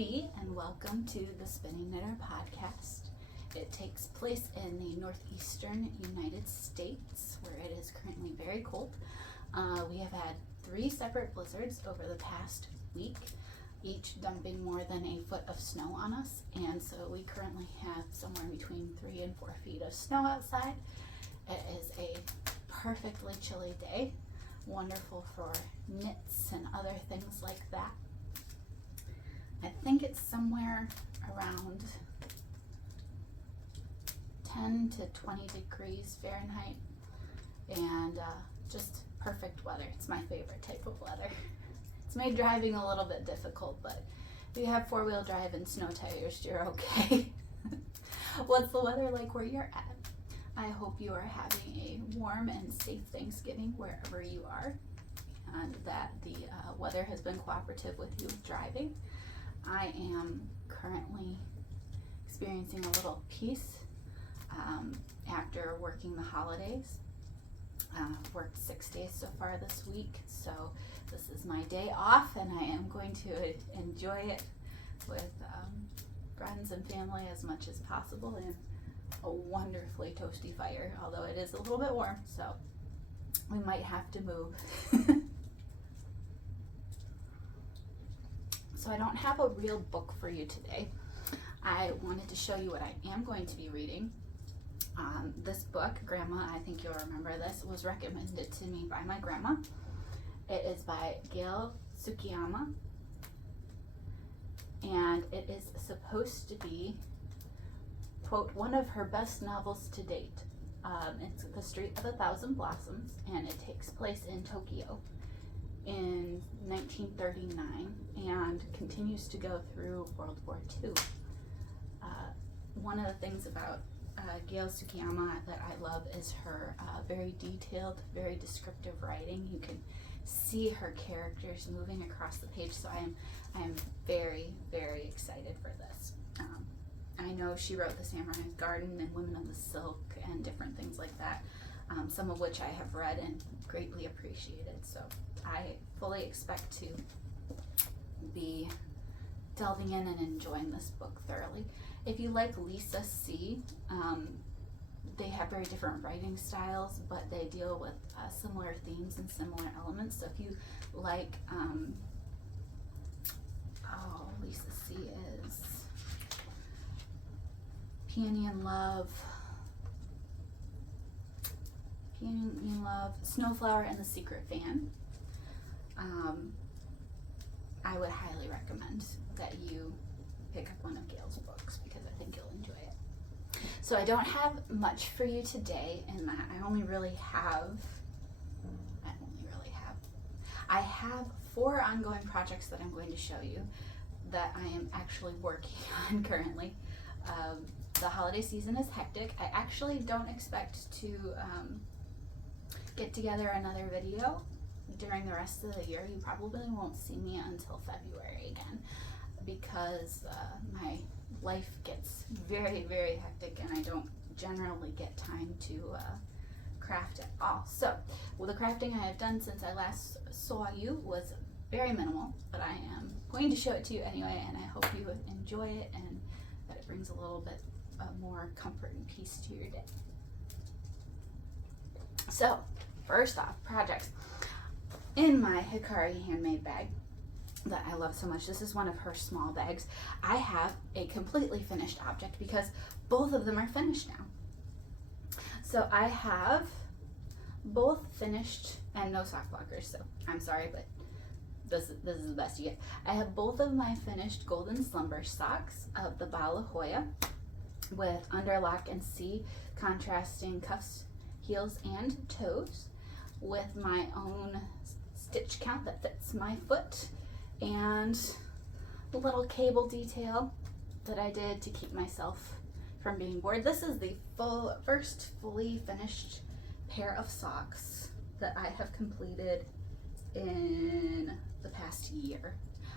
B, and welcome to the Spinning Knitter podcast. It takes place in the northeastern United States, where it is currently very cold. We have had 3 separate blizzards over the past week, each dumping more than a foot of snow on us, and so we currently have somewhere between 3 and 4 feet of snow outside. It is a perfectly chilly day, wonderful for knits and other things like that. I think it's somewhere around 10 to 20 degrees Fahrenheit, and just perfect weather. It's my favorite type of weather. It's made driving a little bit difficult, but if you have 4-wheel drive and snow tires, you're okay. What's the weather like where you're at? I hope you are having a warm and safe Thanksgiving wherever you are, and that the weather has been cooperative with you driving. I am currently experiencing a little peace after working the holidays. Worked 6 days so far this week, so this is my day off, and I am going to enjoy it with friends and family as much as possible in a wonderfully toasty fire, although it is a little bit warm, so we might have to move. So I don't have a real book for you today. I wanted to show you what I am going to be reading. This book, Grandma, I think you'll remember this, was recommended to me by my grandma. It is by Gail Tsukiyama, and it is supposed to be, quote, one of her best novels to date. It's The Street of a Thousand Blossoms, and it takes place in Tokyo in 1939 and continues to go through World War II. One of the things about Gail Tsukiyama that I love is her very detailed, very descriptive writing. You can see her characters moving across the page, so I am very, very excited for this. I know she wrote The Samurai's Garden and Women of the Silk and different things like that, some of which I have read and greatly appreciated, so I fully expect to be delving in and enjoying this book thoroughly. If you like Lisa C., they have very different writing styles, but they deal with similar themes and similar elements. So if you like, Lisa C. is Peony and Love, Snowflower and the Secret Fan. I would highly recommend that you pick up one of Gail's books because I think you'll enjoy it. So I don't have much for you today in that I have 4 ongoing projects that I'm going to show you that I am actually working on currently. The holiday season is hectic. I actually don't expect to get together another video during the rest of the year. You probably won't see me until February again, because my life gets very, very hectic and I don't generally get time to craft at all. So, well, the crafting I have done since I last saw you was very minimal, but I am going to show it to you anyway, and I hope you enjoy it and that it brings a little bit more comfort and peace to your day. So, first off, projects. In my Hikari handmade bag that I love so much, this is one of her small bags, I have a completely finished object because both of them are finished now. So I have both finished, and no sock blockers, so I'm sorry, but this is the best you get. I have both of my finished Golden Slumber socks of the ILYA with underlock and C contrasting cuffs, heels, and toes, with my own stitch count that fits my foot, and a little cable detail that I did to keep myself from being bored. This is the first fully finished pair of socks that I have completed in the past year.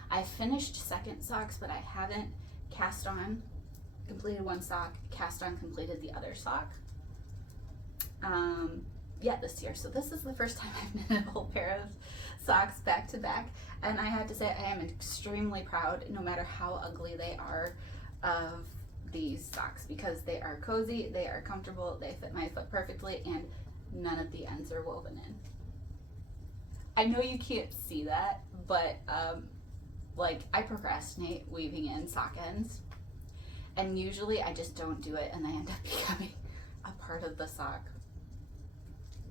I finished second socks, but I haven't cast on completed one sock, cast on completed the other sock. yet this year. So this is the first time I've knit a whole pair of socks back to back. And I have to say I am extremely proud, no matter how ugly they are, of these socks, because they are cozy, they are comfortable, they fit my foot perfectly, and none of the ends are woven in. I know you can't see that, but like, I procrastinate weaving in sock ends, and usually I just don't do it, and they end up becoming a part of the sock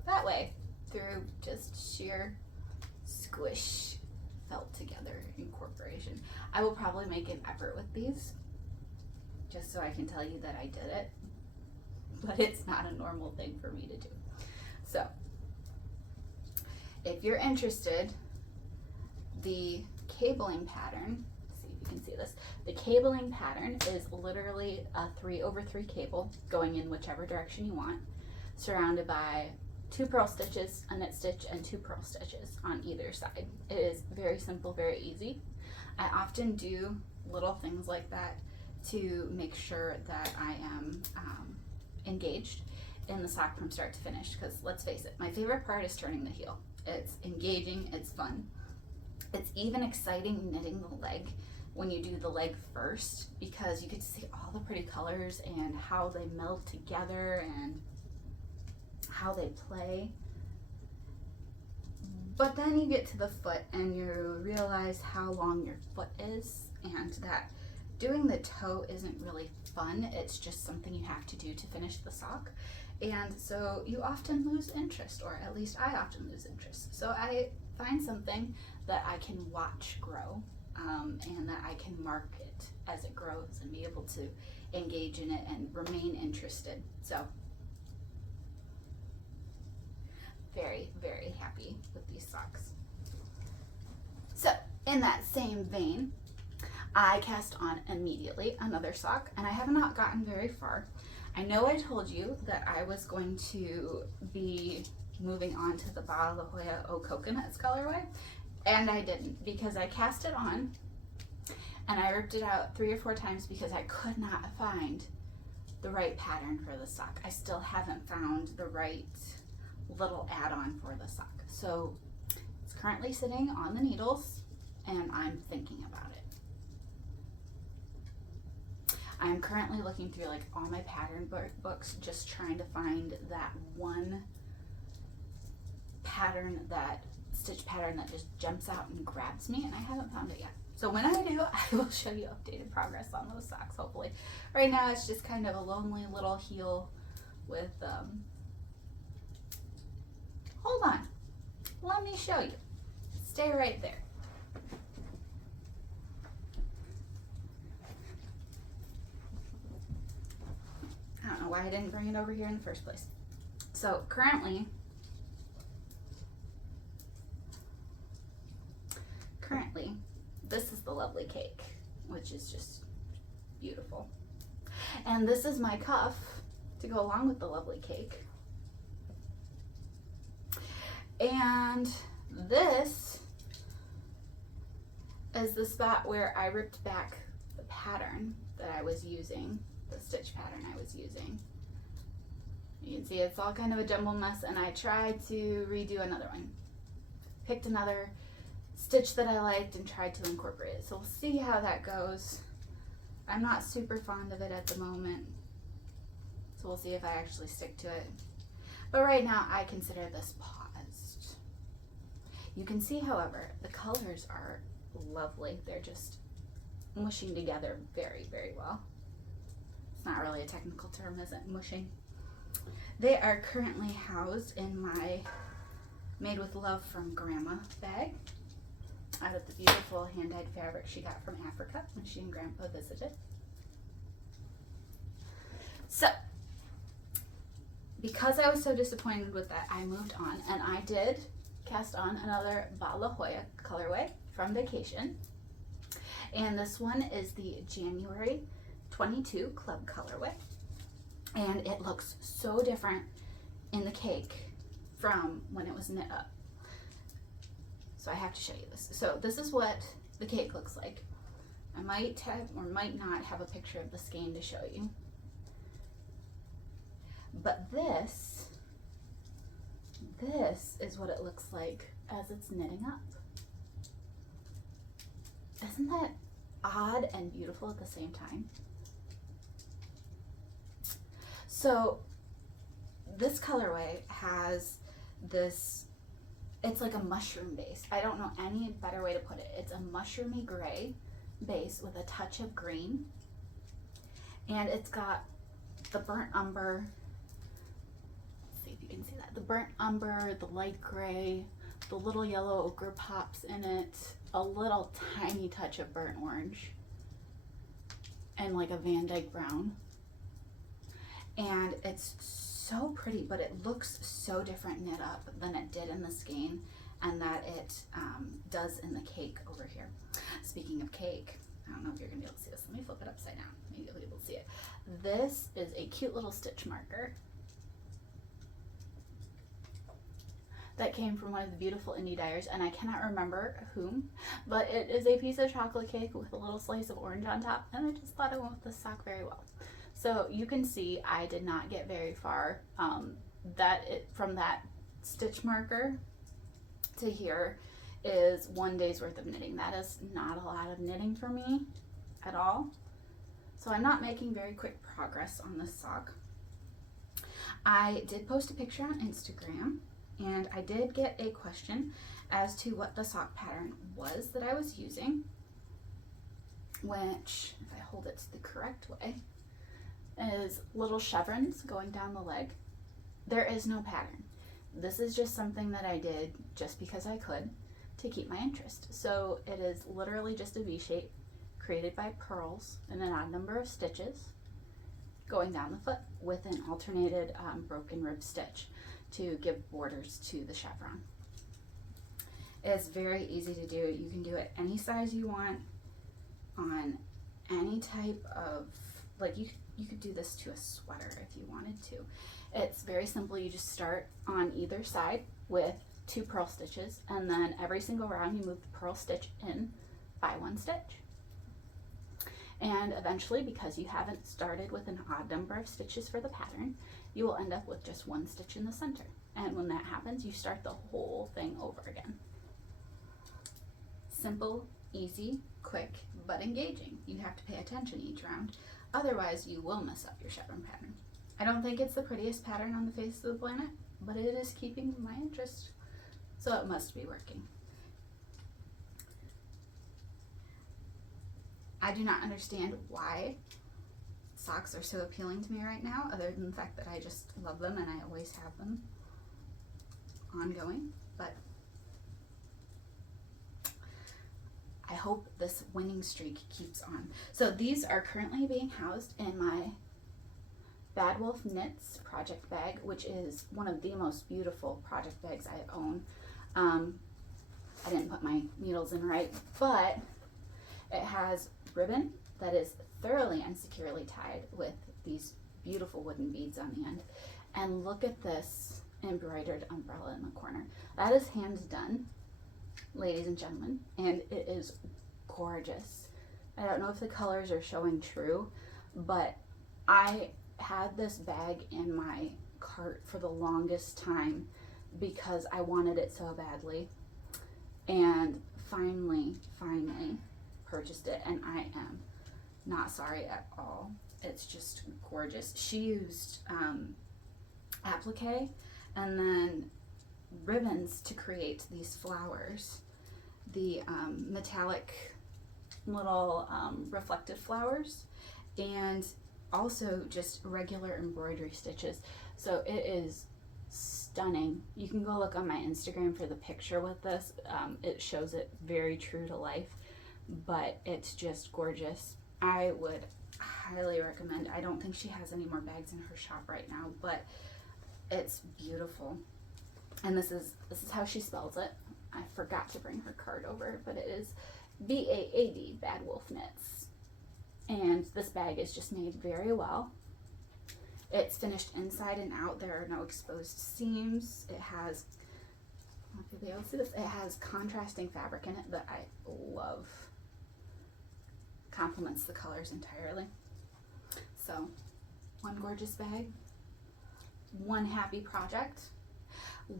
that way, through just sheer squish, felt together incorporation. I will probably make an effort with these, just so I can tell you that I did it, but it's not a normal thing for me to do. So, if you're interested, the cabling pattern, see if you can see this, the cabling pattern is literally a 3/3 cable going in whichever direction you want, surrounded by 2 purl stitches, a knit stitch, and 2 purl stitches on either side. It is very simple, very easy. I often do little things like that to make sure that I am engaged in the sock from start to finish, because let's face it, my favorite part is turning the heel. It's engaging, it's fun. It's even exciting knitting the leg when you do the leg first, because you get to see all the pretty colors and how they meld together and how they play. But then you get to the foot and you realize how long your foot is, and that doing the toe isn't really fun. It's just something you have to do to finish the sock. And so you often lose interest, or at least I often lose interest. So I find something that I can watch grow, and that I can mark it as it grows and be able to engage in it and remain interested. So very, very happy with these socks. So in that same vein, I cast on immediately another sock, and I have not gotten very far. I know I told you that I was going to be moving on to the ILYA Au Coconuts colorway, and I didn't, because I cast it on and I ripped it out 3 or 4 times because I could not find the right pattern for the sock. I still haven't found the right little add-on for the sock. So it's currently sitting on the needles, and I'm thinking about it. I'm currently looking through like all my pattern books, just trying to find that one pattern, that stitch pattern that just jumps out and grabs me, and I haven't found it yet. So when I do, I will show you updated progress on those socks, hopefully. Right now it's just kind of a lonely little heel with, hold on, let me show you. Stay right there. I don't know why I didn't bring it over here in the first place. So currently, this is the lovely cake, which is just beautiful. And this is my cuff to go along with the lovely cake. And this is the spot where I ripped back the pattern that I was using, the stitch pattern I was using. You can see it's all kind of a jumble mess, and I tried to redo another one. Picked another stitch that I liked and tried to incorporate it. So we'll see how that goes. I'm not super fond of it at the moment, so we'll see if I actually stick to it. But right now I consider this paused. You can see, however, the colors are lovely. They're just mushing together very, very well. It's not really a technical term, is it? Mushing. They are currently housed in my Made with Love from Grandma bag, out of the beautiful hand-dyed fabric she got from Africa when she and Grandpa visited. So, because I was so disappointed with that, I moved on, and I did cast on another ILYA colorway from Vacation. And this one is the January 22 Club colorway. And it looks so different in the cake from when it was knit up. So I have to show you this. So this is what the cake looks like. I might have or might not have a picture of the skein to show you. But this this is what it looks like as it's knitting up. Isn't that odd and beautiful at the same time? So this colorway has this, it's like a mushroom base. I don't know any better way to put it. It's a mushroomy gray base with a touch of green. And it's got the burnt umber, let's see if you can see that, the burnt umber, the light gray, the little yellow ochre pops in it, a little tiny touch of burnt orange, and like a Van Dyke brown. And it's so pretty, but it looks so different knit up than it did in the skein and that it does in the cake over here. Speaking of cake, I don't know if you're gonna be able to see this. Let me flip it upside down. Maybe you'll be able to see it. This is a cute little stitch marker that came from one of the beautiful indie dyers, and I cannot remember whom, but it is a piece of chocolate cake with a little slice of orange on top, and I just thought it went with the sock very well. So you can see I did not get very far. From that stitch marker to here is 1 day's worth of knitting. That is not a lot of knitting for me at all. So I'm not making very quick progress on this sock. I did post a picture on Instagram, and I did get a question as to what the sock pattern was that I was using, which, if I hold it the correct way, is little chevrons going down the leg. There is no pattern. This is just something that I did just because I could to keep my interest. So it is literally just a V shape created by purls and an odd number of stitches going down the foot with an alternated broken rib stitch to give borders to the chevron. It's very easy to do. You can do it any size you want on any type of, like you could do this to a sweater if you wanted to. It's very simple. You just start on either side with 2 purl stitches, and then every single round you move the purl stitch in by 1 stitch. And eventually, because you haven't started with an odd number of stitches for the pattern, you will end up with just 1 stitch in the center. And when that happens, you start the whole thing over again. Simple, easy, quick, but engaging. You have to pay attention each round. Otherwise, you will mess up your chevron pattern. I don't think it's the prettiest pattern on the face of the planet, but it is keeping my interest, so it must be working. I do not understand why socks are so appealing to me right now, other than the fact that I just love them and I always have them ongoing, but I hope this winning streak keeps on. So these are currently being housed in my Bad Wolf Knits project bag, which is one of the most beautiful project bags I own. I didn't put my needles in right, but it has ribbon that is thoroughly and securely tied with these beautiful wooden beads on the end. And look at this embroidered umbrella in the corner. That is hand done, ladies and gentlemen, and it is gorgeous. I don't know if the colors are showing true, but I had this bag in my cart for the longest time because I wanted it so badly, and finally purchased it, and I am not sorry at all. It's just gorgeous. She used applique and then ribbons to create these flowers, the metallic little reflective flowers, and also just regular embroidery stitches. So it is stunning. You can go look on my Instagram for the picture with this. It shows it very true to life, but it's just gorgeous. I would highly recommend. I don't think she has any more bags in her shop right now, but it's beautiful. And this is how she spells it. I forgot to bring her card over, but it is BAAD, Bad Wolf Knits. And this bag is just made very well. It's finished inside and out. There are no exposed seams. It has, I don't know if you'll be able to see this, it has contrasting fabric in it that I love. Complements the colors entirely. So, one gorgeous bag, one happy project.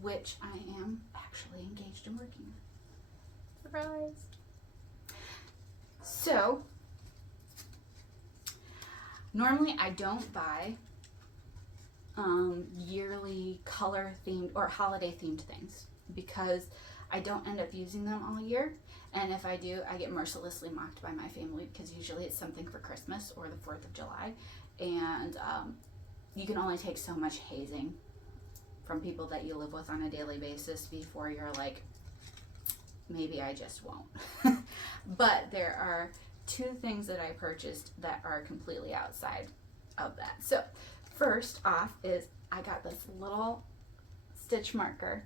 which I am actually engaged and working on. Surprise. So, normally I don't buy yearly color themed or holiday themed things because I don't end up using them all year. And if I do, I get mercilessly mocked by my family because usually it's something for Christmas or the 4th of July. And you can only take so much hazing from people that you live with on a daily basis before you're like, maybe I just won't. But there are 2 things that I purchased that are completely outside of that. So first off is I got this little stitch marker.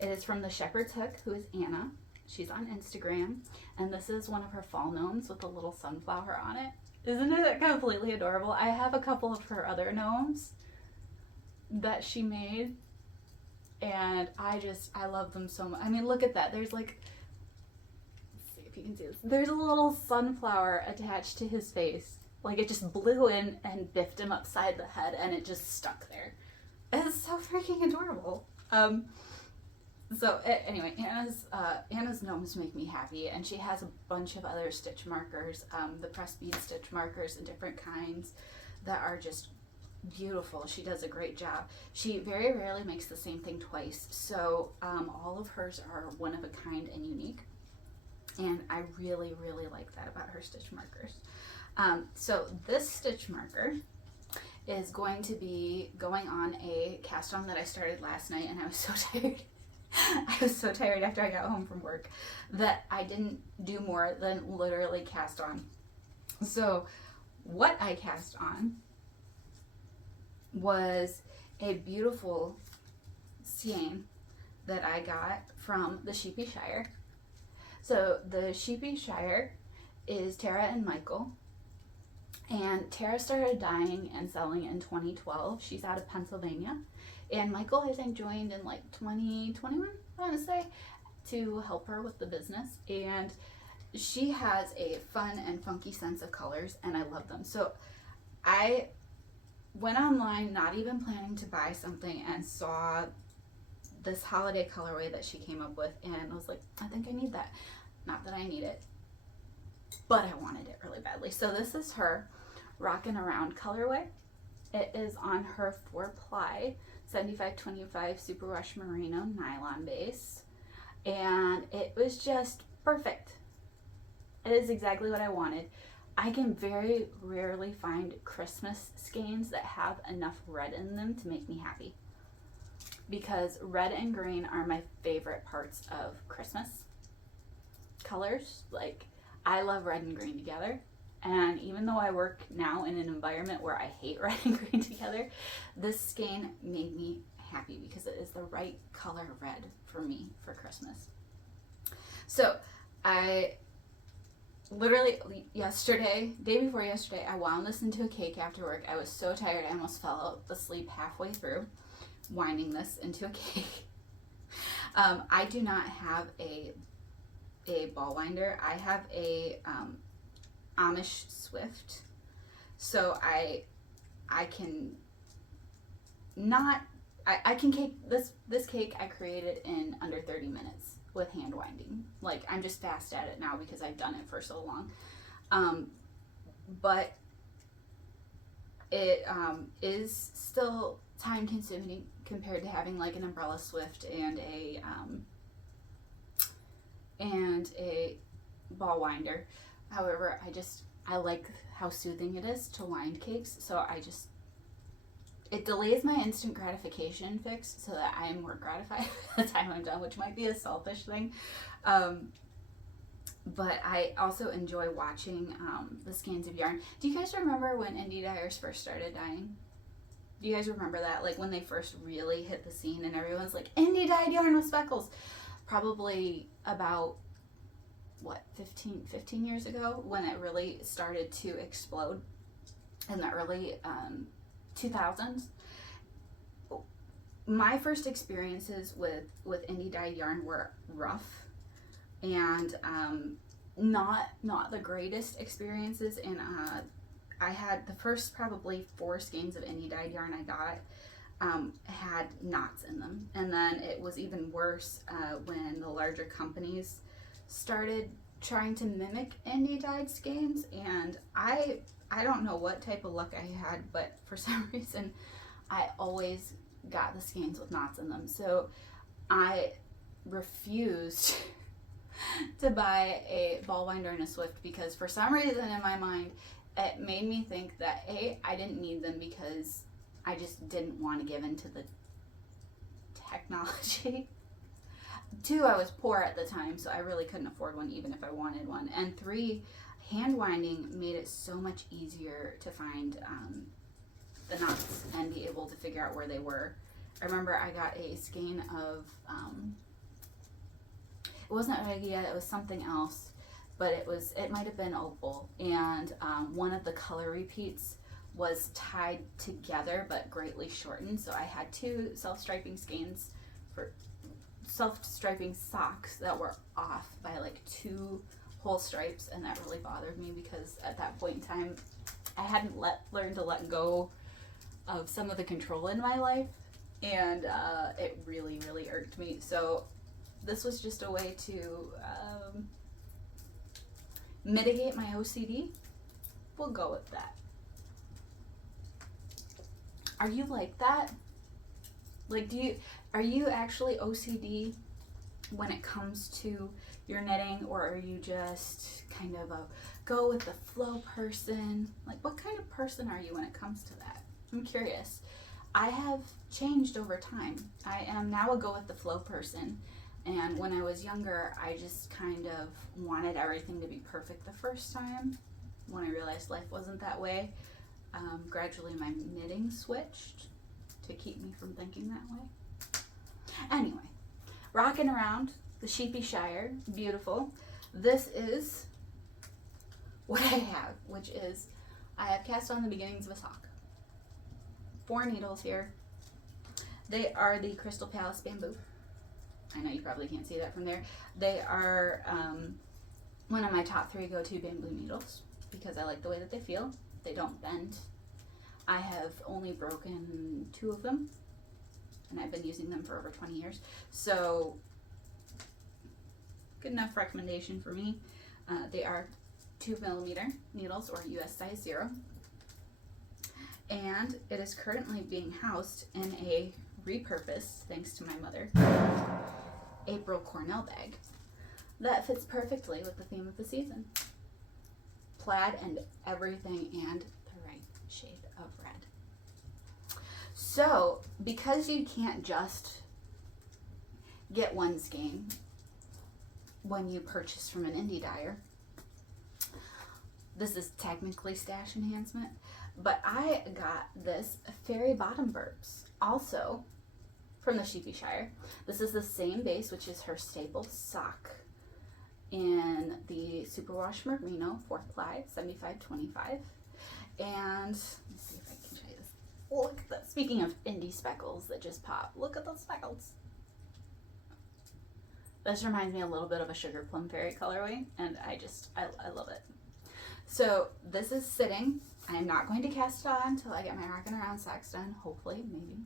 It is from the Shepherd's Hook, who is Anna. She's on Instagram, and this is one of her fall gnomes with a little sunflower on it. Isn't it completely adorable? I have a couple of her other gnomes that she made, and I love them so much. I mean, look at that. There's like, let's see if you can see this. There's a little sunflower attached to his face. Like it just blew in and biffed him upside the head, and it just stuck there. It's so freaking adorable. So anyway, Anna's gnomes make me happy, and she has a bunch of other stitch markers, the pressed bead stitch markers in different kinds that are just beautiful. She does a great job. She very rarely makes the same thing twice, so all of hers are one of a kind and unique, and I really, really like that about her stitch markers. So this stitch marker is going to be going on a cast on that I started last night, and I was so tired. I was so tired after I got home from work that I didn't do more than literally cast on. So what I cast on was a beautiful skein that I got from the Sheepy Shire. So the Sheepy Shire is Tara and Michael. And Tara started dyeing and selling in 2012. She's out of Pennsylvania. And Michael, I think, joined in like 2021, I want to say, to help her with the business. And she has a fun and funky sense of colors, and I love them. So I went online, not even planning to buy something, and saw this holiday colorway that she came up with, and I was like, I think I need that. Not that I need it, but I wanted it really badly. So this is her Rockin' Around colorway. It is on her 4-ply 75/25 Super Rush Merino nylon base, and it was just perfect. It is exactly what I wanted. I can very rarely find Christmas skeins that have enough red in them to make me happy, because red and green are my favorite parts of Christmas colors. Like, I love red and green together. And even though I work now in an environment where I hate red and green together, this skein made me happy because it is the right color red for me for Christmas. So I literally day before yesterday, I wound this into a cake after work. I was so tired, I almost fell asleep halfway through winding this into a cake. I do not have a ball winder. I have a Amish Swift, so I can cake this cake I created in under 30 minutes with hand winding. Like, I'm just fast at it now because I've done it for so long, but it is still time consuming compared to having like an umbrella Swift and a ball winder. However, I like how soothing it is to wind cakes, so it delays my instant gratification fix so that I am more gratified by the time I'm done, which might be a selfish thing. But I also enjoy watching the skeins of yarn. Do you guys remember when indie dyers first started dyeing? Do you guys remember that? Like, when they first really hit the scene and everyone's like, indie dyed yarn with speckles? Probably about 15 years ago, when it really started to explode in the early 2000s. My first experiences with indie dyed yarn were rough and not the greatest experiences, and I had the first probably 4 skeins of indie dyed yarn I got had knots in them, and then it was even worse when the larger companies started trying to mimic indie dyed skeins, and I don't know what type of luck I had, but for some reason I always got the skeins with knots in them. So I refused to buy a ball winder and a Swift because for some reason in my mind it made me think that A, I didn't need them because I just didn't want to give into the technology. 2, I was poor at the time, so I really couldn't afford one even if I wanted one. And 3, hand winding made it so much easier to find the knots and be able to figure out where they were. I remember I got a skein of, it wasn't ILYA, it was something else, but it might have been opal, and one of the color repeats was tied together but greatly shortened, so I had 2 self-striping skeins for self-striping socks that were off by like 2 whole stripes, and that really bothered me because at that point in time I hadn't learned to let go of some of the control in my life, and it really irked me. So this was just a way to mitigate my OCD. We'll go with that. Are you like that? Like, are you actually OCD when it comes to your knitting, or are you just kind of a go with the flow person? Like, what kind of person are you when it comes to that? I'm curious. I have changed over time. I am now a go with the flow person, and when I was younger, I just kind of wanted everything to be perfect the first time. When I realized life wasn't that way, gradually my knitting switched to keep me from thinking that way. Anyway, rocking around the Sheepy Shire, beautiful. This is what I have, which is I have cast on the beginnings of a sock. 4 needles here. They are the Crystal Palace bamboo. I know you probably can't see that from there. They are one of my top 3 go-to bamboo needles because I like the way that they feel. They don't bend. I have only broken 2 of them, and I've been using them for over 20 years. So, good enough recommendation for me. They are 2mm needles, or US size 0. And it is currently being housed in a repurposed, thanks to my mother, April Cornell bag that fits perfectly with the theme of the season. Plaid and everything, and the right shade of red. So, because you can't just get one skein when you purchase from an indie dyer, this is technically stash enhancement, but I got this fairy bottom burps, also from the Sheepy Shire. This is the same base, which is her staple sock, in the Superwash Merino 4th ply, 75/25. And let's see if I can show you this. Look at that. Speaking of indie speckles that just pop, look at those speckles. This reminds me a little bit of a Sugar Plum Fairy colorway, and I love it. So this is sitting. I'm not going to cast it on until I get my rockin' around socks done. Hopefully, maybe.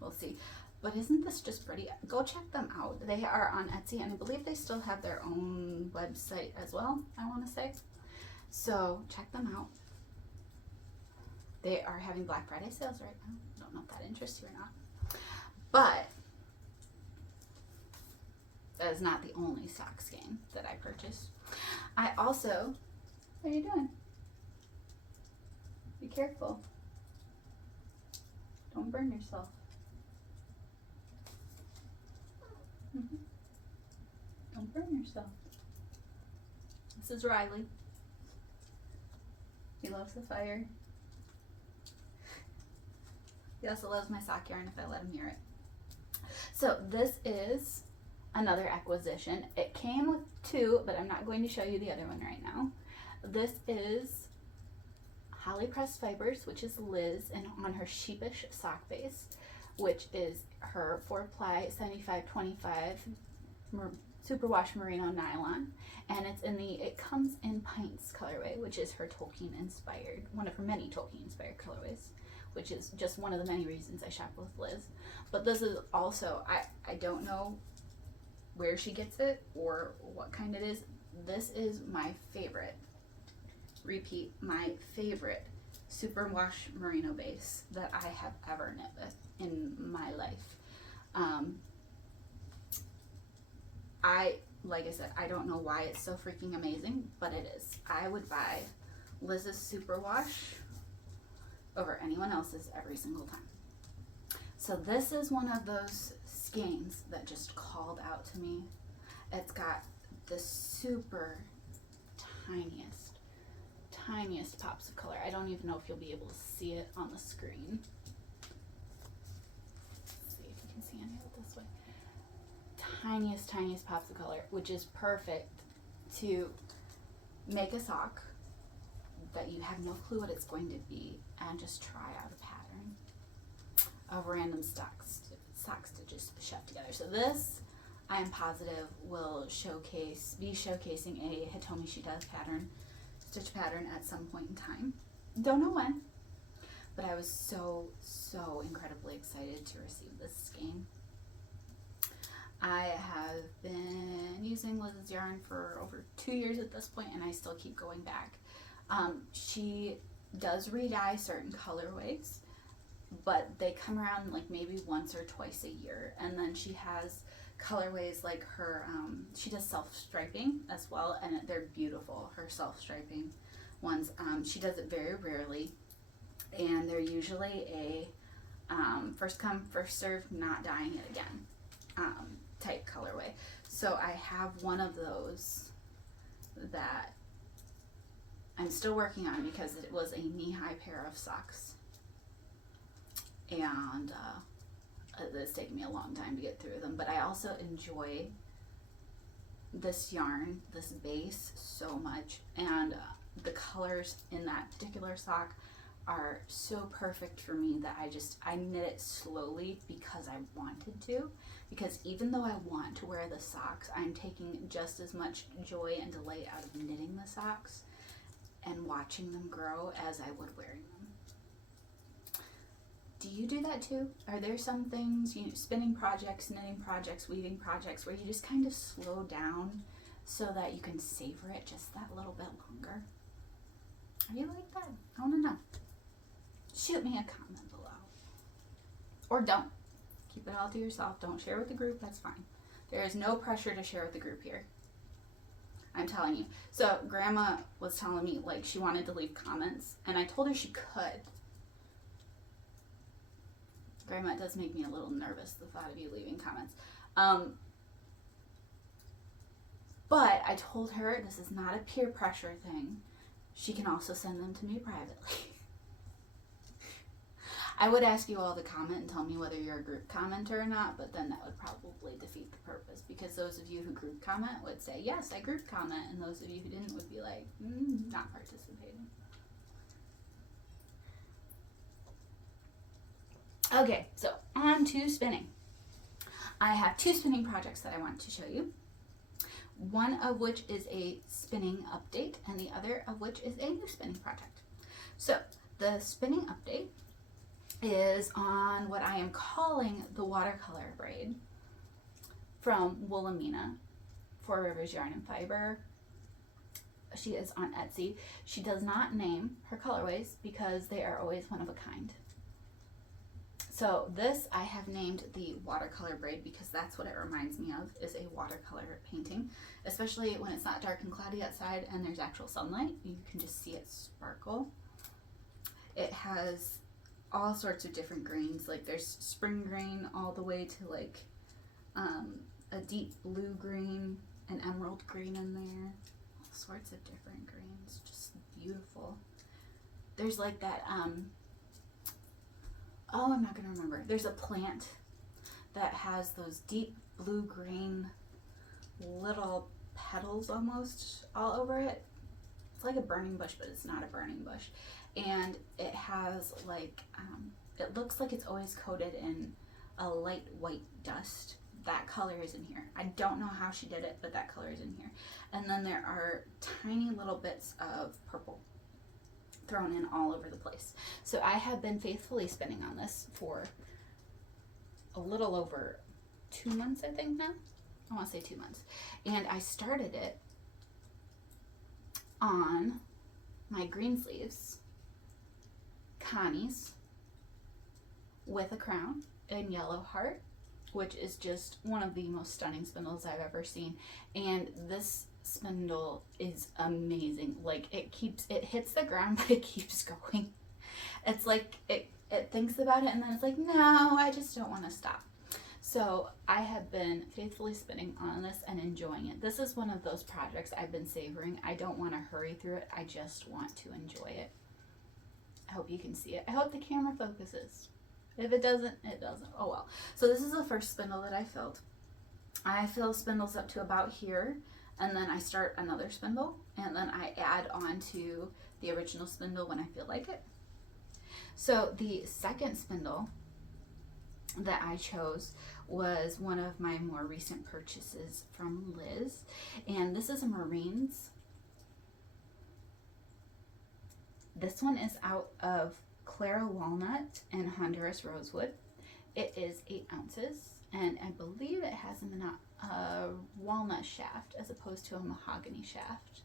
We'll see. But isn't this just pretty? Go check them out. They are on Etsy, and I believe they still have their own website as well, I want to say. So check them out. They are having Black Friday sales right now. I don't know if that interests you or not. But that is not the only sock skein that I purchased. I also, what are you doing? Be careful. Don't burn yourself. Don't burn yourself. This is Riley. He loves the fire. He also loves my sock yarn if I let him hear it. So this is another acquisition. It came with 2, but I'm not going to show you the other one right now. This is Holly Pressed Fibers, which is Liz, and on her Sheepish sock base, which is her 4 ply 75/25 superwash merino nylon, and it comes in Pints colorway, which is her Tolkien inspired, one of her many Tolkien inspired colorways, which is just one of the many reasons I shop with Liz. But this is also, I don't know where she gets it or what kind it is. This is my favorite, repeat, my favorite superwash merino base that I have ever knit with in my life. Like I said, I don't know why it's so freaking amazing, but it is. I would buy Liz's superwash over anyone else's every single time. So this is one of those skeins that just called out to me. It's got the super tiniest pops of color. I don't even know if you'll be able to see it on the screen. Let's see if you can see any of it this way. Tiniest pops of color, which is perfect to make a sock that you have no clue what it's going to be and just try out a pattern of random sock stitches shoved together. So this, I am positive, will be showcasing a Hitomi Shida stitch pattern at some point in time. Don't know when, but I was so incredibly excited to receive this skein. I have been using Liz's yarn for over 2 years at this point, and I still keep going back. She does re-dye certain colorways, but they come around like maybe once or twice a year. And then she has colorways like her, she does self-striping as well, and they're beautiful, her self-striping ones. She does it very rarely, and they're usually a first come, first serve, not dyeing it again type colorway. So I have one of those that I'm still working on because it was a knee-high pair of socks, and it's taken me a long time to get through them. But I also enjoy this yarn, this base, so much, and the colors in that particular sock are so perfect for me that I knit it slowly because I wanted to. Because even though I want to wear the socks, I'm taking just as much joy and delight out of knitting the socks and watching them grow as I would wearing them. Do you do that too? Are there some things, spinning projects, knitting projects, weaving projects, where you just kind of slow down so that you can savor it just that little bit longer? Are you like that? I want to know. Shoot me a comment below. Or don't. Keep it all to yourself. Don't share with the group. That's fine. There is no pressure to share with the group here. I'm telling you. So Grandma was telling me like she wanted to leave comments, and I told her she could. Grandma, it does make me a little nervous, the thought of you leaving comments. But I told her this is not a peer pressure thing. She can also send them to me privately. I would ask you all to comment and tell me whether you're a group commenter or not, but then that would probably defeat the purpose, because those of you who group comment would say, yes, I group comment, and those of you who didn't would be like, not participating. Okay, so on to spinning. I have 2 spinning projects that I want to show you. One of which is a spinning update, and the other of which is a new spinning project. So the spinning update is on what I am calling the watercolor braid from Woolamina, 4 Rivers Yarn and Fiber. She is on Etsy. She does not name her colorways because they are always one of a kind. So this I have named the watercolor braid because that's what it reminds me of, is a watercolor painting, especially when it's not dark and cloudy outside and there's actual sunlight. You can just see it sparkle. It has all sorts of different greens, like there's spring green all the way to like a deep blue green, an emerald green in there, all sorts of different greens, just beautiful. There's like that oh, I'm not gonna remember. There's a plant that has those deep blue green little petals almost all over it. It's like a burning bush, but it's not a burning bush. And it has like, it looks like it's always coated in a light white dust that color is in here. I don't know how she did it, but that color is in here. And then there are tiny little bits of purple thrown in all over the place. So I have been faithfully spinning on this for a little over 2 months, I think now. I want to say 2 months. And I started it on my green sleeves, Connie's, with a crown in yellow heart, which is just one of the most stunning spindles I've ever seen. And this spindle is amazing. Like, it hits the ground, but it keeps going. It's like it thinks about it and then it's like, no, I just don't want to stop. So I have been faithfully spinning on this and enjoying it. This is one of those projects I've been savoring. I don't want to hurry through it. I just want to enjoy it. I hope you can see it. I hope the camera focuses. If it doesn't, it doesn't. Oh well. So this is the first spindle that I filled. I fill spindles up to about here, and then I start another spindle, and then I add on to the original spindle when I feel like it. So the second spindle that I chose was one of my more recent purchases from Liz, and this is a Marines. This one is out of Clara walnut and Honduras rosewood. It is 8 ounces, and I believe it has a walnut shaft as opposed to a mahogany shaft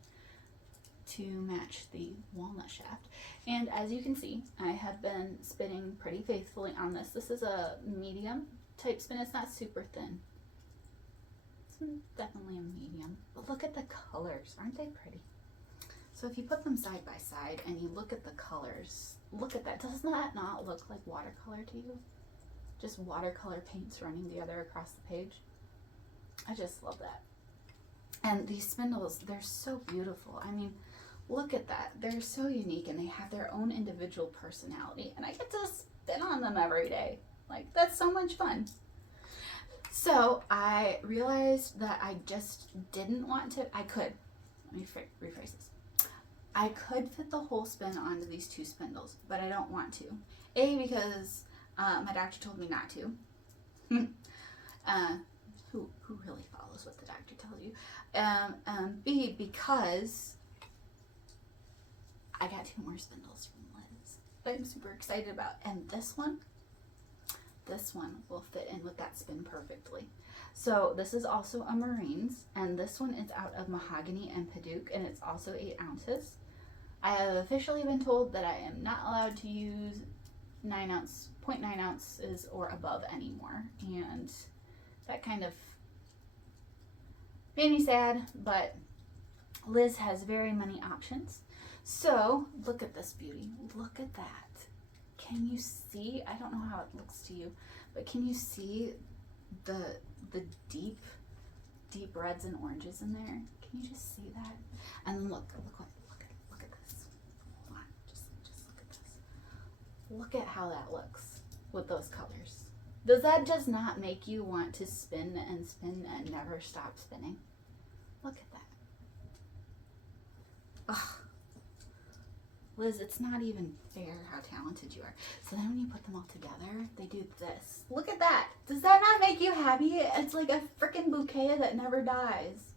to match the walnut shaft. And as you can see, I have been spinning pretty faithfully on this. This is a medium type spin. It's not super thin. It's definitely a medium. But look at the colors. Aren't they pretty? So if you put them side by side and you look at the colors, look at that. Does that not look like watercolor to you? Just watercolor paints running together across the page. I just love that. And these spindles, they're so beautiful. I mean, look at that. They're so unique and they have their own individual personality. And I get to spin on them every day. Like, that's so much fun. So I realized that I just didn't want to, let me rephrase this. I could fit the whole spin onto these 2 spindles, but I don't want to. A, because my doctor told me not to. Who really follows what the doctor tells you? B, because I got 2 more spindles from Liz that I'm super excited about. And this one will fit in with that spin perfectly. So this is also a Marines, and this one is out of mahogany and Paduke, and it's also 8 ounces. I have officially been told that I am not allowed to use 0.9 ounces or above anymore, and that kind of made me sad, but Liz has very many options. So look at this beauty. Look at that. Can you see? I don't know how it looks to you, but can you see the deep reds and oranges in there? Can you just see that? And then look at this. Hold on, just look at this. Look at how that looks with those colors. Does that just not make you want to spin and spin and never stop spinning? Look at that. Ugh. Liz, it's not even fair how talented you are. So then when you put them all together, they do this. Look at that. Does that not make you happy? It's like a freaking bouquet that never dies.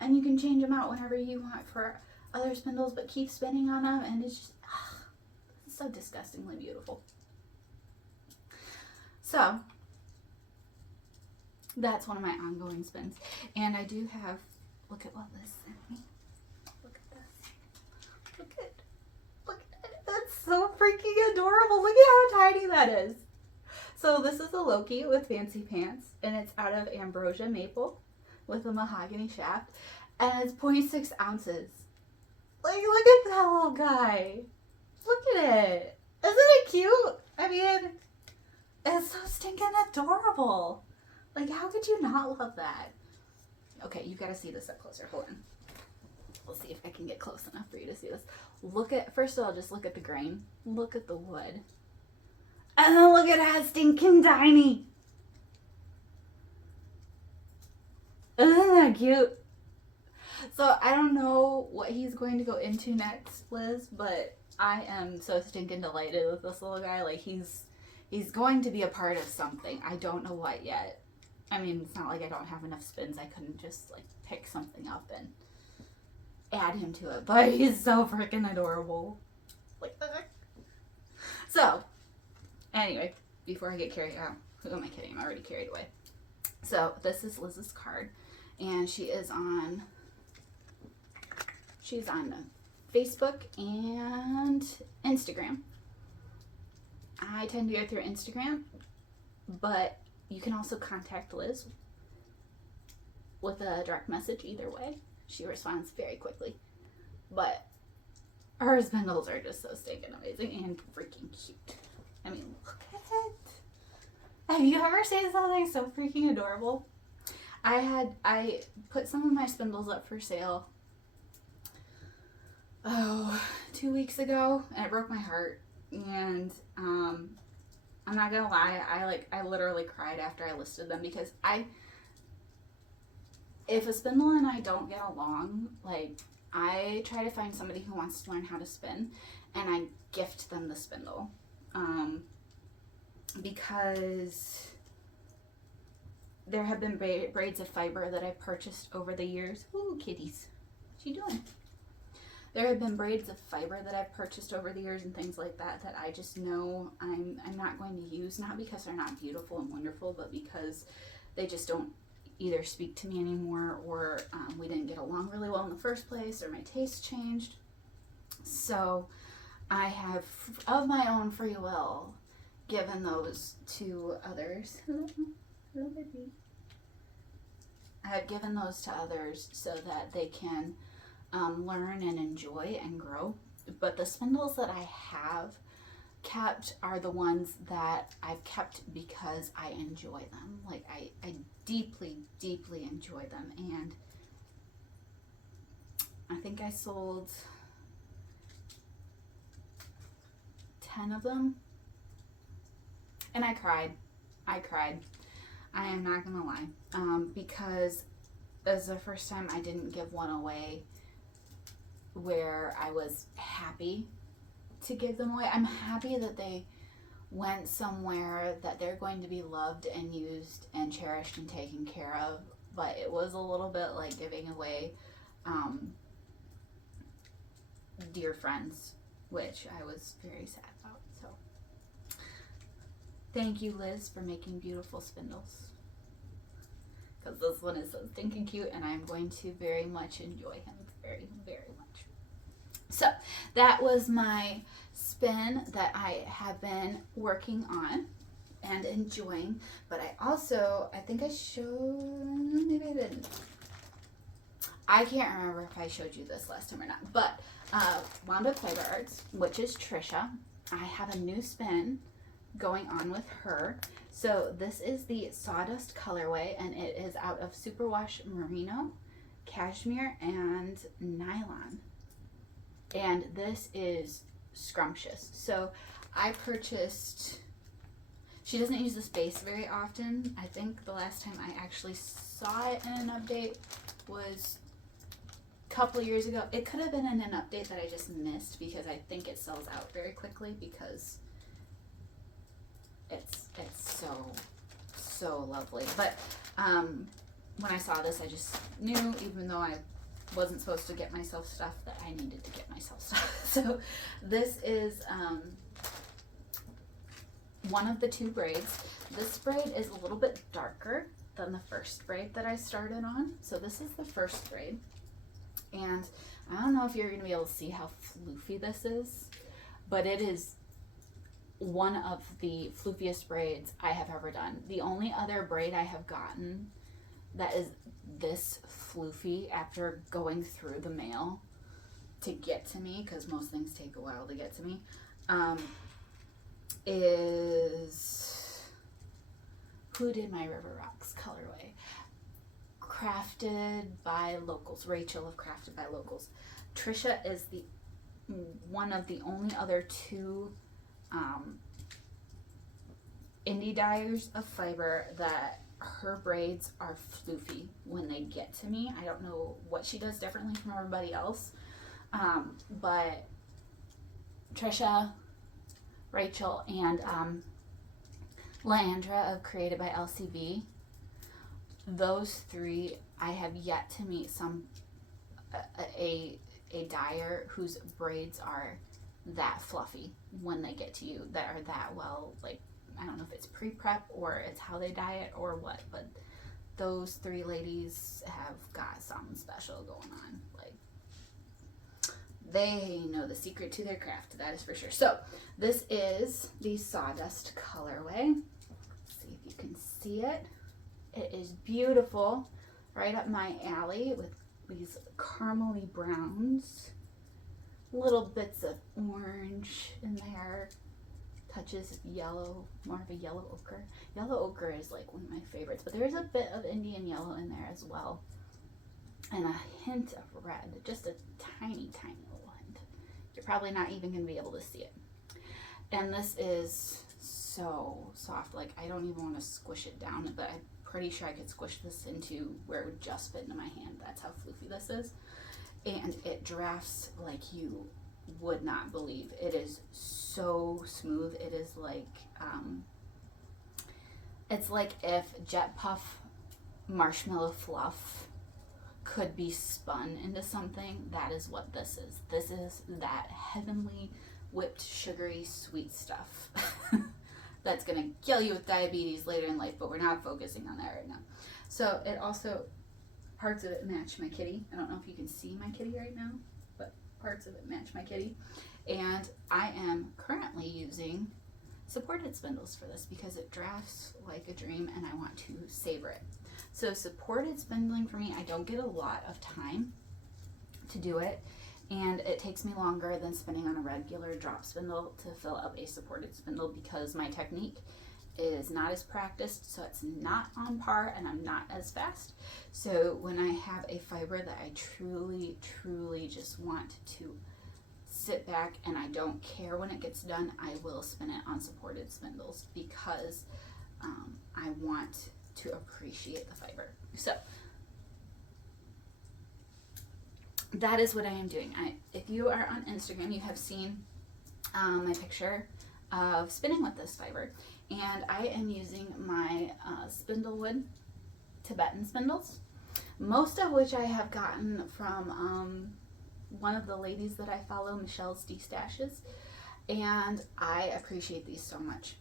And you can change them out whenever you want for other spindles, but keep spinning on them, and it's just, it's so disgustingly beautiful. So that's one of my ongoing spins. And I do have, look at what Liz sent me. Look at this. Look at it. That's so freaking adorable. Look at how tiny that is. So this is a Loki with fancy pants, and it's out of ambrosia maple with a mahogany shaft, and it's 0.6 ounces. Like, look at that little guy. Look at it. Isn't it cute? I mean, it's so stinking adorable. Like, how could you not love that? Okay, you've got to see this up closer. Hold on. We'll see if I can get close enough for you to see this. First of all, just look at the grain. Look at the wood. And then look at how stinking tiny. Isn't that cute? So I don't know what he's going to go into next, Liz, but I am so stinking delighted with this little guy. Like, he's going to be a part of something. I don't know what yet. I mean, it's not like I don't have enough spins. I couldn't just like pick something up and add him to it. But he's so freaking adorable. Like, so, anyway, before I get carried out, who am I kidding? I'm already carried away. So, this is Liz's card. And she's on Facebook and Instagram. I tend to go through Instagram, but you can also contact Liz with a direct message either way. She responds very quickly. But her spindles are just so stinking amazing and freaking cute. I mean, look at it. Have you ever seen something so freaking adorable? I put some of my spindles up for sale 2 weeks ago, and it broke my heart. And I'm not gonna lie, I literally cried after I listed them, because if a spindle and I don't get along, like, I try to find somebody who wants to learn how to spin, and I gift them the spindle, because there have been braids of fiber that I purchased over the years. Ooh, kitties, what you doing? There have been braids of fiber that I've purchased over the years and things like that that I just know I'm not going to use, not because they're not beautiful and wonderful, but because they just don't either speak to me anymore, or we didn't get along really well in the first place, or my taste changed. So I have, of my own free will, given those to others. Hello, baby. I have given those to others so that they can learn and enjoy and grow. But the spindles that I have kept are the ones that I've kept because I enjoy them. Like, I deeply, deeply enjoy them. And I think I sold 10 of them. And I cried. I am not gonna lie. Because this is the first time I didn't give one away where I was happy to give them away. I'm happy that they went somewhere that they're going to be loved and used and cherished and taken care of, but it was a little bit like giving away dear friends, which I was very sad about. So thank you, Liz, for making beautiful spindles, because this one is so stinking cute, and I'm going to very much enjoy him very, very much. So that was my spin that I have been working on and enjoying. But I think I showed, maybe I didn't. I can't remember if I showed you this last time or not. But Wanda Fiber Arts, which is Trisha, I have a new spin going on with her. So this is the Sawdust colorway, and it is out of Superwash Merino, Cashmere, and Nylon. And this is scrumptious. So I purchased, she doesn't use this base very often. I think the last time I actually saw it in an update was a couple of years ago. It could have been in an update that I just missed, because I think it sells out very quickly, because it's so lovely. But when I saw this, I just knew, even though I wasn't supposed to get myself stuff, that I needed to get myself stuff. So this is one of the two braids. This braid is a little bit darker than the first braid that I started on. So this is the first braid, and I don't know if you're going to be able to see how floofy this is, but it is one of the floofiest braids I have ever done. The only other braid I have gotten that is this floofy after going through the mail to get to me, because most things take a while to get to me, is Who Did My River Rocks colorway, Crafted by Locals, Rachel of Crafted by Locals. Trisha is the one of the only other two indie dyers of fiber that her braids are floofy when they get to me. I don't know what she does differently from everybody else, but Trisha, Rachel, and Leandra of Created by LCB those three, I have yet to meet a dyer whose braids are that fluffy when they get to you, that are that well, like, I don't know if it's pre-prep or it's how they dye it or what, but those three ladies have got something special going on. Like, they know the secret to their craft, that is for sure. So this is the sawdust colorway. Let's see if you can see it. It is beautiful, right up my alley with these caramely browns, little bits of orange in there, touches of yellow, more of a yellow ochre. Yellow ochre is like one of my favorites, but there's a bit of Indian yellow in there as well, and a hint of red, just a tiny, tiny little hint. You're probably not even going to be able to see it. And this is so soft, like I don't even want to squish it down, but I'm pretty sure I could squish this into where it would just fit into my hand. That's how floofy this is. And it drafts like you would not believe. It is so smooth. It is like, it's like if Jet Puff marshmallow fluff could be spun into something. That is what this is. This is that heavenly whipped sugary sweet stuff that's gonna kill you with diabetes later in life, but we're not focusing on that right now. So it also, parts of it match my kitty. I don't know if you can see my kitty right now, but parts of it match my kitty. And I am currently using supported spindles for this because it drafts like a dream and I want to savor it. So supported spindling for me, I don't get a lot of time to do it, and it takes me longer than spinning on a regular drop spindle to fill up a supported spindle because my technique is not as practiced, so it's not on par and I'm not as fast. So when I have a fiber that I truly, truly just want to sit back and I don't care when it gets done, I will spin it on supported spindles because I want to appreciate the fiber. So that is what I am doing. If you are on Instagram, you have seen my picture of spinning with this fiber, and I am using my spindlewood Tibetan spindles, most of which I have gotten from one of the ladies that I follow, Michelle's D-Stashes, and I appreciate these so much.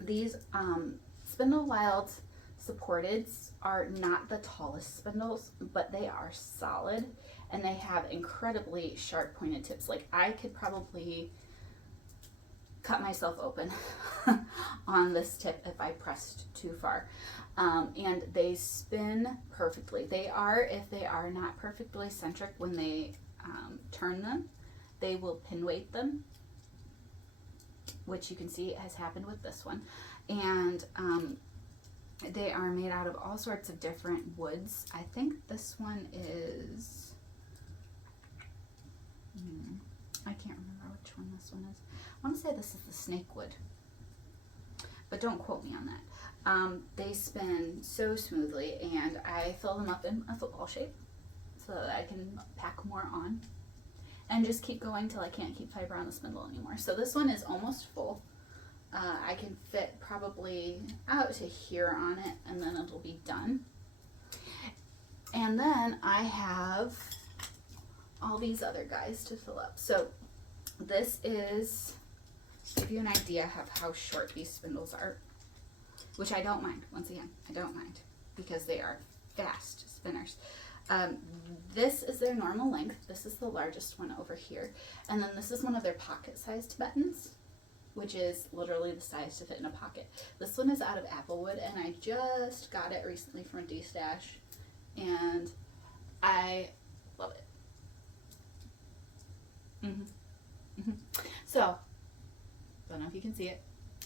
These Spindle Wild supporteds are not the tallest spindles, but they are solid and they have incredibly sharp pointed tips. Like I could probably cut myself open on this tip if I pressed too far. And they spin perfectly. They are, if they are not perfectly centric when they turn them, they will pin weight them, which you can see has happened with this one. And they are made out of all sorts of different woods. I think this one is, I can't remember which one this one is. I want to say this is the snake wood, but don't quote me on that. They spin so smoothly, and I fill them up in a football shape so that I can pack more on and just keep going till I can't keep fiber on the spindle anymore. So this one is almost full. I can fit probably out to here on it, and then it'll be done. And then I have all these other guys to fill up. So this is, to give you an idea of how short these spindles are, which I don't mind. Once again, I don't mind because they are fast spinners. This is their normal length. This is the largest one over here. And then this is one of their pocket-sized Tibetans, which is literally the size to fit in a pocket. This one is out of applewood, and I just got it recently from a D-Stash, and I love it. So, don't know if you can see it,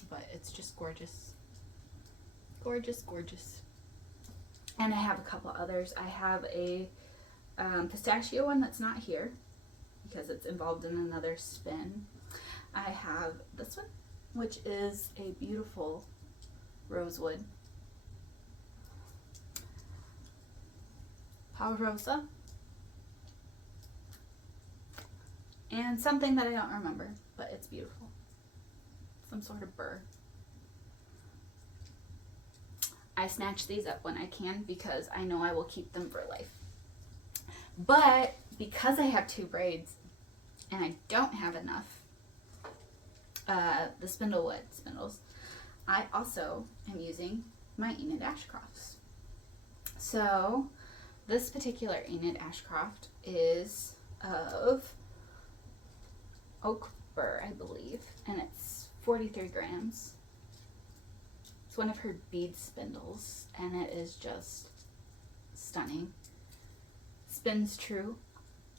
but it's just gorgeous. Gorgeous, gorgeous. And I have a couple others. I have a pistachio one that's not here because it's involved in another spin. I have this one, which is a beautiful rosewood. Paurosa. And something that I don't remember, but it's beautiful. Some sort of burr. I snatch these up when I can because I know I will keep them for life. But because I have 2 braids and I don't have enough the spindlewood spindles, I also am using my Enid Ashcrofts. So this particular Enid Ashcroft is of oak fir, I believe, and it's 43 grams. It's one of her bead spindles, and it is just stunning. Spins true.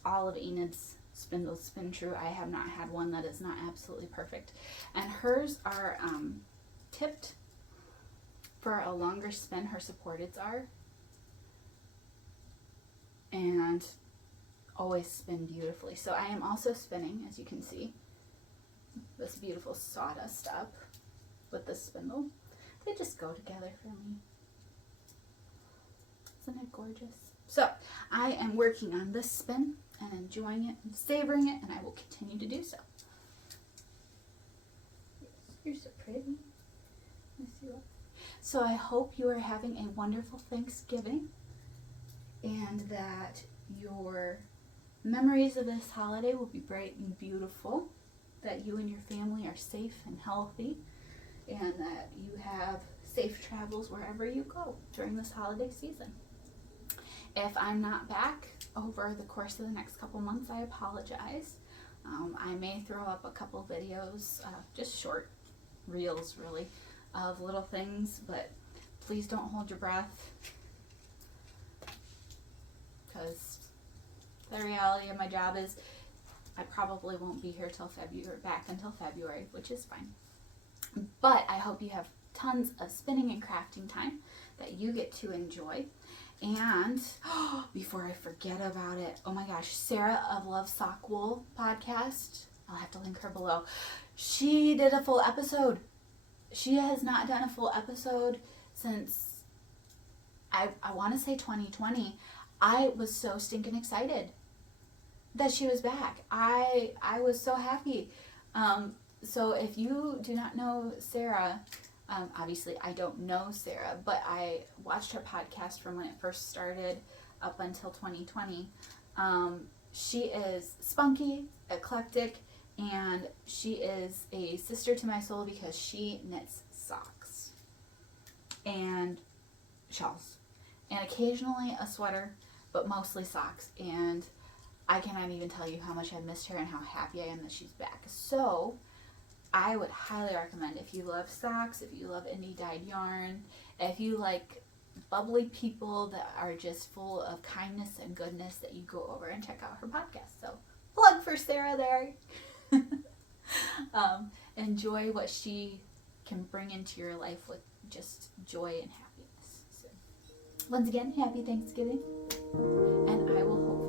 All of Enid's spindles spin true. I have not had one that is not absolutely perfect. And hers are tipped for a longer spin. Her supporteds are. And always spin beautifully. So I am also spinning, as you can see, this beautiful sawdust up with this spindle. They just go together for me. Isn't it gorgeous? So I am working on this spin and enjoying it and savoring it, and I will continue to do so. You're so pretty. Let me see what. So I hope you are having a wonderful Thanksgiving, and that your memories of this holiday will be bright and beautiful, that you and your family are safe and healthy, and that you have safe travels wherever you go during this holiday season. If I'm not back over the course of the next couple months, I apologize. I may throw up a couple videos, just short reels really, of little things, but please don't hold your breath, because the reality of my job is I probably won't be here till February, back until February, which is fine. But I hope you have tons of spinning and crafting time that you get to enjoy. And before I forget about it, oh my gosh, Sarah of Love Sock Wool podcast, I'll have to link her below. She did a full episode. She has not done a full episode since I want to say 2020. I was so stinking excited that she was back. I was so happy. So if you do not know Sarah, obviously I don't know Sarah, but I watched her podcast from when it first started up until 2020. She is spunky, eclectic, and she is a sister to my soul because she knits socks and shawls and occasionally a sweater, but mostly socks. And I cannot even tell you how much I missed her and how happy I am that she's back. So I would highly recommend, if you love socks, if you love indie dyed yarn, if you like bubbly people that are just full of kindness and goodness, that you go over and check out her podcast. So plug for Sarah there. Enjoy what she can bring into your life with just joy and happiness. So once again, happy Thanksgiving, and I will hope